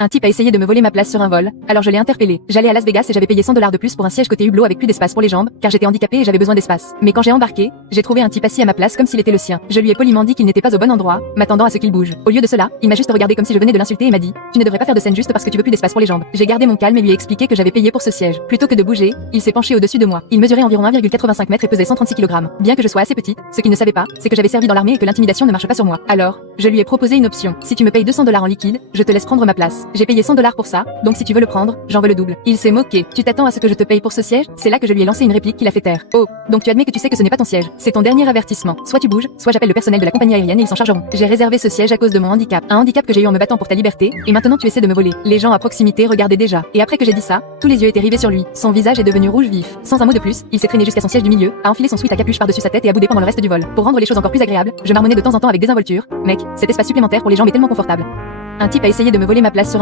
Un type a essayé de me voler ma place sur un vol, alors je l'ai interpellé. J'allais à Las Vegas et j'avais payé $100 de plus pour un siège côté hublot avec plus d'espace pour les jambes, car j'étais handicapé et j'avais besoin d'espace. Mais quand j'ai embarqué, j'ai trouvé un type assis à ma place comme s'il était le sien. Je lui ai poliment dit qu'il n'était pas au bon endroit, m'attendant à ce qu'il bouge. Au lieu de cela, il m'a juste regardé comme si je venais de l'insulter et m'a dit: "Tu ne devrais pas faire de scène juste parce que tu veux plus d'espace pour les jambes." J'ai gardé mon calme et lui ai expliqué que j'avais payé pour ce siège. Plutôt que de bouger, il s'est penché au-dessus de moi. Il mesurait environ 1,85 mètres et pesait 136 kg. Bien que je sois assez petite, ce qu'il ne savait pas, c'est que j'avais servi dans l'armée et que l'intimidation ne marche pas sur moi. Alors, je lui ai proposé une option. Si tu me payes $200 en liquide, je te laisse prendre ma place. J'ai payé $100 pour ça, donc si tu veux le prendre, j'en veux le double. Il s'est moqué. Tu t'attends à ce que je te paye pour ce siège? C'est là que je lui ai lancé une réplique qui l'a fait taire. Oh, donc tu admets que tu sais que ce n'est pas ton siège. C'est ton dernier avertissement. Soit tu bouges, soit j'appelle le personnel de la compagnie aérienne et ils s'en chargeront. J'ai réservé ce siège à cause de mon handicap. Un handicap que j'ai eu en me battant pour ta liberté, et maintenant tu essaies de me voler. Les gens à proximité regardaient déjà. Et après que j'ai dit ça, tous les yeux étaient rivés sur lui. Son visage est devenu rouge vif. Sans un mot de plus, il s'est traîné jusqu'à son siège du milieu, a enfilé son sweat à capuche par-dessus sa tête et a boudé pendant le reste du vol. Pour rendre les choses encore plus agréables, je marmonnais de temps en temps avec désinvolture: "Mec, cet espace supplémentaire pour les jambes est tellement confortable." Un type a essayé de me voler ma place sur